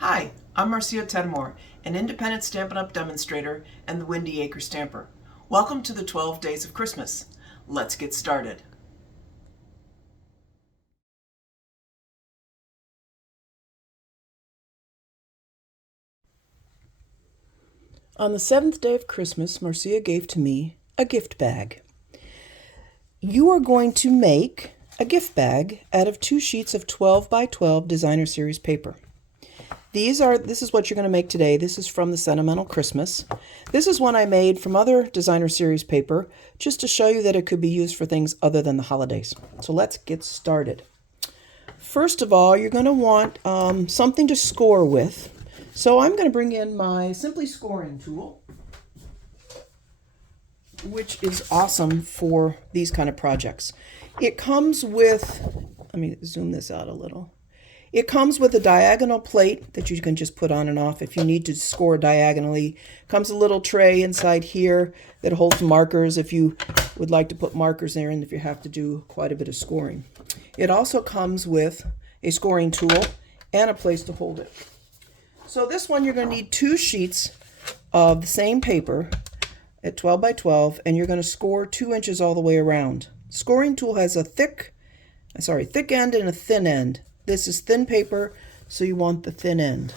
Hi, I'm Marcia Tedmore, an independent Stampin' Up! Demonstrator and the Windy Acre Stamper. Welcome to the 12 Days of Christmas. Let's get started. On the 7th day of Christmas, Marcia gave to me a gift bag. You are going to make a gift bag out of 2 sheets of 12 by 12 designer series paper. This is what you're going to make today. This is from the Sentimental Christmas. This is one I made from other designer series paper just to show you that it could be used for things other than the holidays. So let's get started. First of all, you're going to want something to score with. So I'm going to bring in my Simply Scoring tool, which is awesome for these kind of projects. It comes with, let me zoom this out a little. It comes with a diagonal plate that you can just put on and off if you need to score diagonally. Comes a little tray inside here that holds markers if you would like to put markers there and if you have to do quite a bit of scoring. It also comes with a scoring tool and a place to hold it. So this one you're going to need 2 sheets of the same paper at 12 by 12 and you're going to score 2 inches all the way around. Scoring tool has a thick end and a thin end. This is thin paper, so you want the thin end.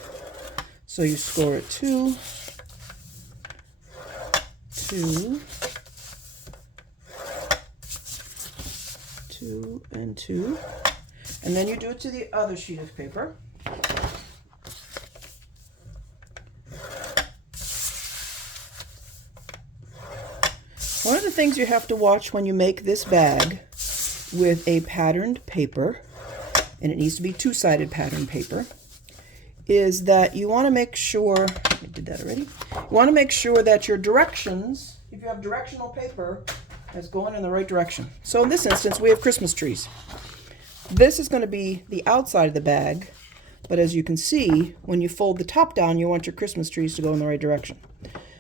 So you score it 2, 2, 2, and 2. And then you do it to the other sheet of paper. One of the things you have to watch when you make this bag with a patterned paper, and it needs to be 2-sided pattern paper, is that you want to make sure, I did that already, you want to make sure that your directions, if you have directional paper, is going in the right direction. So in this instance, we have Christmas trees. This is going to be the outside of the bag, but as you can see, when you fold the top down, you want your Christmas trees to go in the right direction.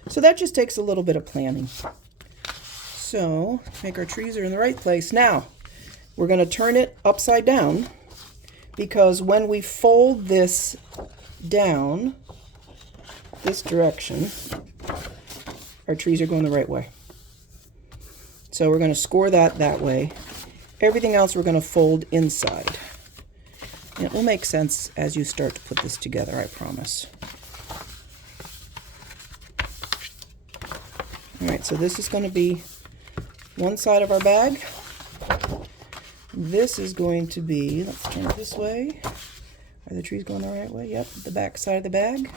So that just takes a little bit of planning. So, make our trees are in the right place. Now, we're going to turn it upside down because when we fold this down this direction, our trees are going the right way. So we're going to score that way. Everything else we're going to fold inside. And it will make sense as you start to put this together, I promise. All right, so this is going to be one side of our bag. This is going to be, let's turn it this way. Are the trees going the right way? Yep, the back side of the bag.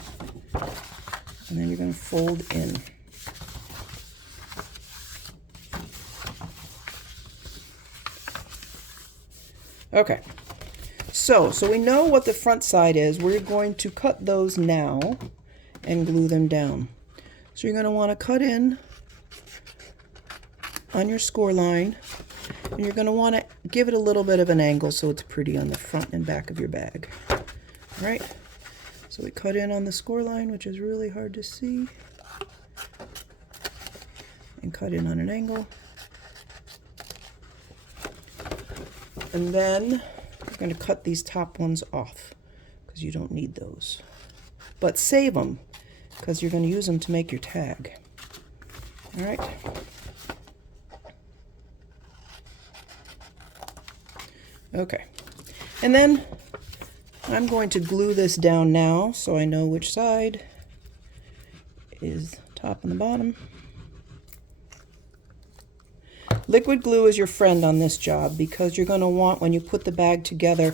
And then you're going to fold in. Okay, so we know what the front side is. We're going to cut those now and glue them down. So you're going to want to cut in on your score line, and you're going to want to give it a little bit of an angle so it's pretty on the front and back of your bag. All right, so we cut in on the score line, which is really hard to see, and cut in on an angle. And then we're going to cut these top ones off because you don't need those. But save them because you're going to use them to make your tag. All right. Okay, and then I'm going to glue this down now so I know which side is top and the bottom. Liquid glue is your friend on this job because you're going to want, when you put the bag together,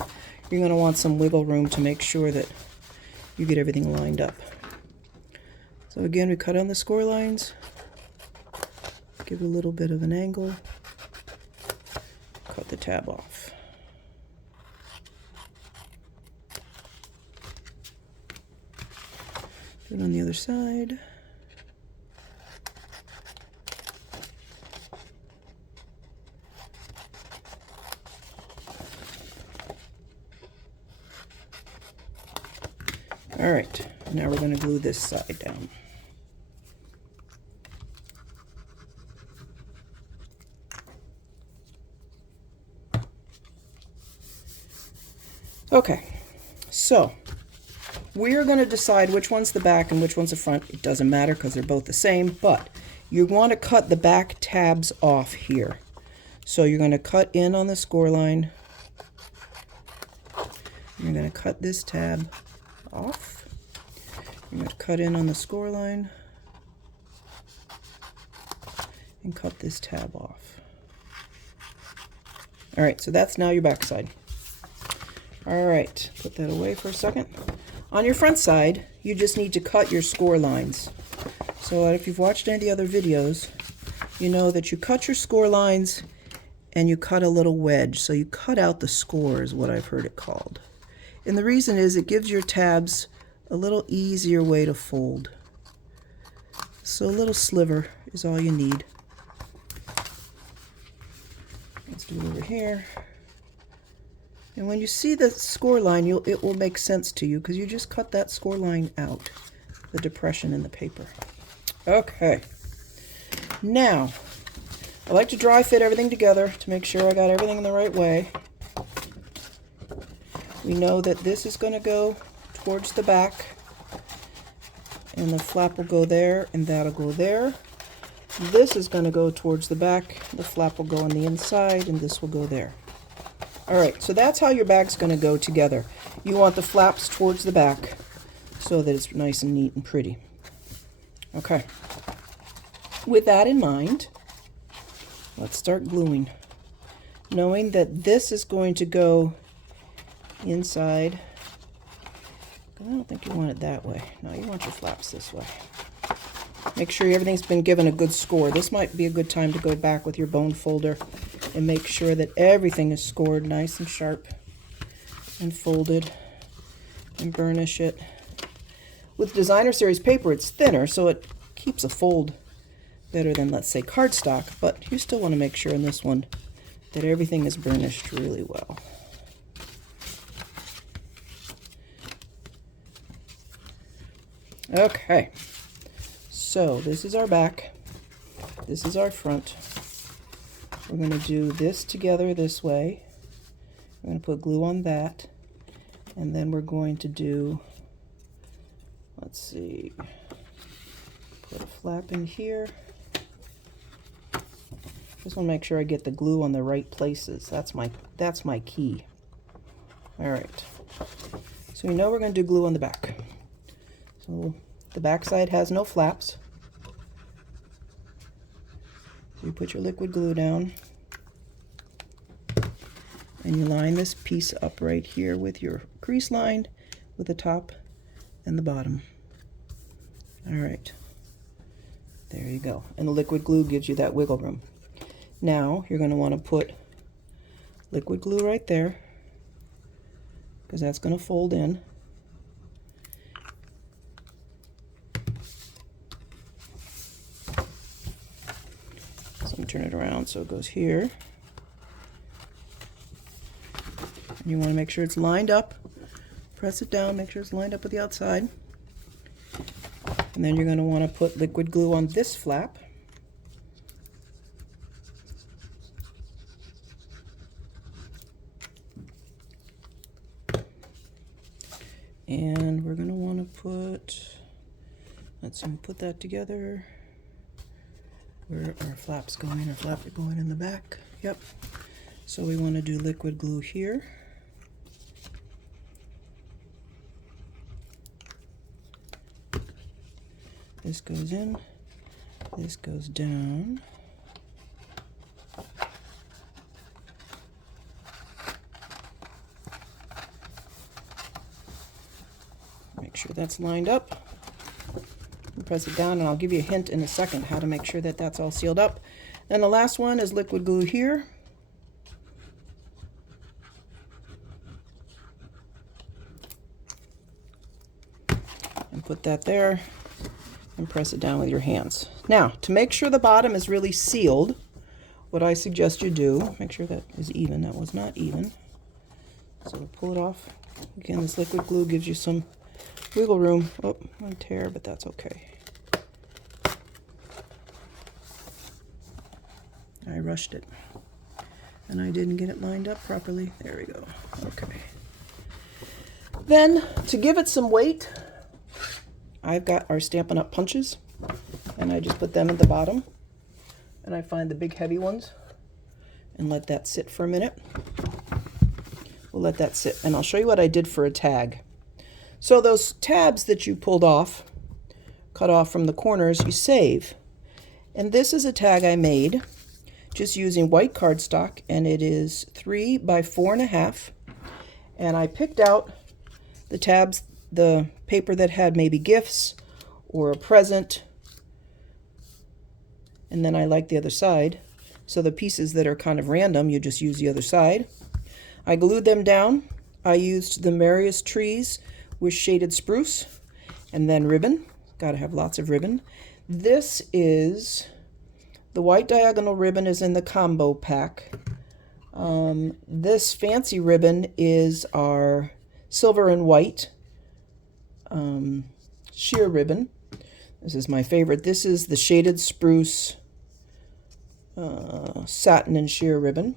you're going to want some wiggle room to make sure that you get everything lined up. So again, we cut on the score lines, give a little bit of an angle, cut the tab off. Do it on the other side. All right, now we're going to glue this side down. Okay, so we're going to decide which one's the back and which one's the front. It doesn't matter because they're both the same, but you want to cut the back tabs off here. So you're going to cut in on the score line. You're going to cut this tab off. You're going to cut in on the score line and cut this tab off. All right, so that's now your back side. All right, put that away for a second. On your front side, you just need to cut your score lines. So if you've watched any of the other videos, you know that you cut your score lines and you cut a little wedge. So you cut out the score is what I've heard it called. And the reason is it gives your tabs a little easier way to fold. So a little sliver is all you need. Let's do it over here. And when you see the score line, it will make sense to you because you just cut that score line out, the depression in the paper. Okay. Now, I like to dry fit everything together to make sure I got everything in the right way. We know that this is going to go towards the back, and the flap will go there, and that'll go there. This is going to go towards the back, the flap will go on the inside, and this will go there. All right, so that's how your bag's going to go together. You want the flaps towards the back so that it's nice and neat and pretty. Okay. With that in mind, let's start gluing. Knowing that this is going to go inside. I don't think you want it that way. No, you want your flaps this way. Make sure everything's been given a good score. This might be a good time to go back with your bone folder and make sure that everything is scored nice and sharp and folded, and burnish it. With Designer Series paper, it's thinner, so it keeps a fold better than, let's say, cardstock, but you still want to make sure in this one that everything is burnished really well. Okay, so this is our back, this is our front. We're going to do this together this way. We're going to put glue on that, and then we're going to do, let's see, put a flap in here. Just want to make sure I get the glue on the right places. That's my key. All right. So we know we're going to do glue on the back. So the back side has no flaps. So you put your liquid glue down and you line this piece up right here with your crease line with the top and the bottom. All right. There you go. And the liquid glue gives you that wiggle room. Now you're going to want to put liquid glue right there because that's going to fold in. So I'm turn it around so it goes here. And you want to make sure it's lined up. Press it down, make sure it's lined up with the outside. And then you're going to want to put liquid glue on this flap. And we're going to want to put, let's see, put that together. Where are our flaps going? Our flaps are going in the back. Yep. So we want to do liquid glue here. This goes in, this goes down. Make sure that's lined up. And press it down, and I'll give you a hint in a second how to make sure that that's all sealed up. And the last one is liquid glue here. And put that there and press it down with your hands. Now, to make sure the bottom is really sealed, what I suggest you do, make sure that is even. That was not even. So pull it off. Again, this liquid glue gives you some wiggle room. Oh, one tear, but that's okay. I rushed it and I didn't get it lined up properly. There we go. Okay. Then, to give it some weight, I've got our Stampin' Up! Punches, and I just put them at the bottom. And I find the big heavy ones and let that sit for a minute. We'll let that sit, and I'll show you what I did for a tag. So those tabs that you pulled off, cut off from the corners, you save. And this is a tag I made just using white cardstock, and it is 3 by 4.5. And I picked out the tabs, the paper that had maybe gifts or a present, and then I like the other side. So the pieces that are kind of random, you just use the other side. I glued them down. I used the Merriest Trees with shaded spruce, and then ribbon. Gotta have lots of ribbon. This is, the white diagonal ribbon is in the combo pack. This fancy ribbon is our silver and white sheer ribbon. This is my favorite. This is the shaded spruce satin and sheer ribbon.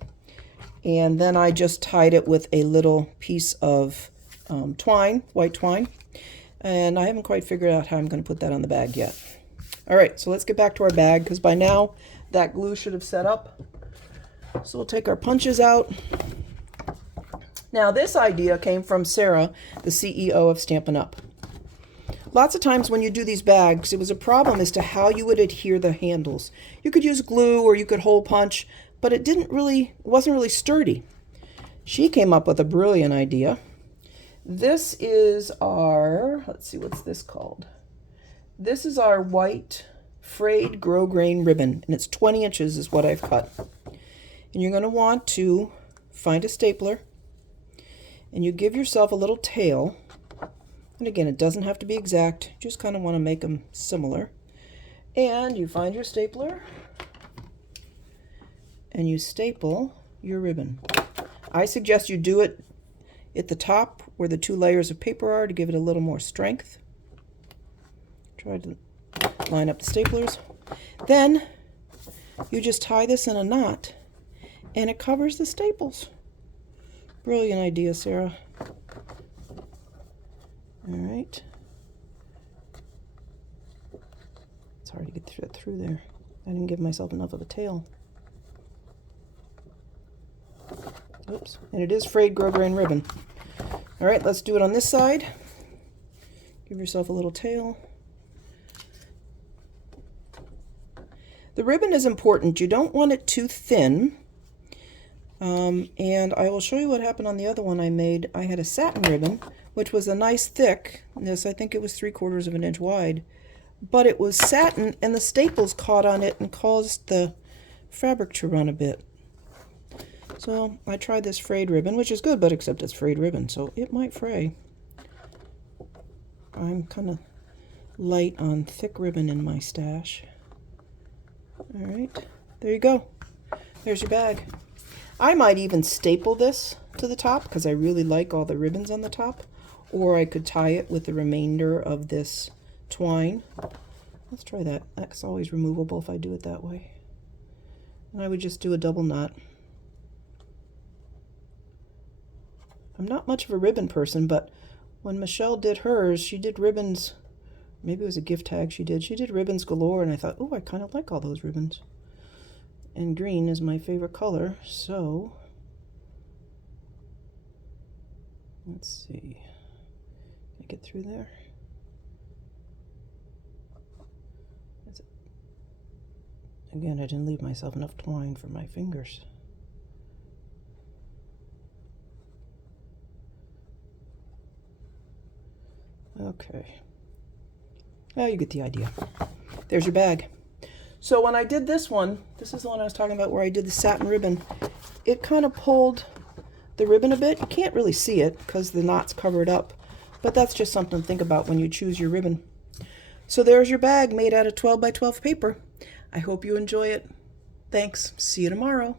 And then I just tied it with a little piece of twine, white twine. And I haven't quite figured out how I'm going to put that on the bag yet. All right, so let's get back to our bag, because by now that glue should have set up. So we'll take our punches out. Now this idea came from Sarah, the CEO of Stampin' Up! Lots of times when you do these bags, it was a problem as to how you would adhere the handles. You could use glue or you could hole punch, but it wasn't really sturdy. She came up with a brilliant idea. This is our, let's see, what's this called? This is our white frayed grosgrain ribbon, and it's 20 inches is what I've cut. And you're going to want to find a stapler, and you give yourself a little tail. And again, it doesn't have to be exact. You just kind of want to make them similar. And you find your stapler, and you staple your ribbon. I suggest you do it at the top where the 2 layers of paper are to give it a little more strength. Try to line up the staplers. Then you just tie this in a knot, and it covers the staples. Brilliant idea, Sarah. All right. It's hard to get through there. I didn't give myself enough of a tail. Oops. And it is frayed grosgrain ribbon. All right, let's do it on this side. Give yourself a little tail. The ribbon is important. You don't want it too thin. And I will show you what happened on the other one I made. I had a satin ribbon, which was a nice thickness. I think it was 3/4 of an inch wide. But it was satin, and the staples caught on it and caused the fabric to run a bit. So I tried this frayed ribbon, which is good, but except it's frayed ribbon, so it might fray. I'm kind of light on thick ribbon in my stash. All right, there you go. There's your bag. I might even staple this to the top because I really like all the ribbons on the top, or I could tie it with the remainder of this twine. Let's try that. That's always removable if I do it that way. And I would just do a double knot. I'm not much of a ribbon person, but when Michelle did hers, she did ribbons. Maybe it was a gift tag she did. She did ribbons galore, and I thought, oh, I kind of like all those ribbons. And green is my favorite color, so let's see. Can I get through there? Again, I didn't leave myself enough twine for my fingers. Okay. Well, you get the idea. There's your bag. So when I did this one, this is the one I was talking about where I did the satin ribbon, it kind of pulled the ribbon a bit. You can't really see it because the knot's covered up, but that's just something to think about when you choose your ribbon. So there's your bag made out of 12 by 12 paper. I hope you enjoy it. Thanks. See you tomorrow.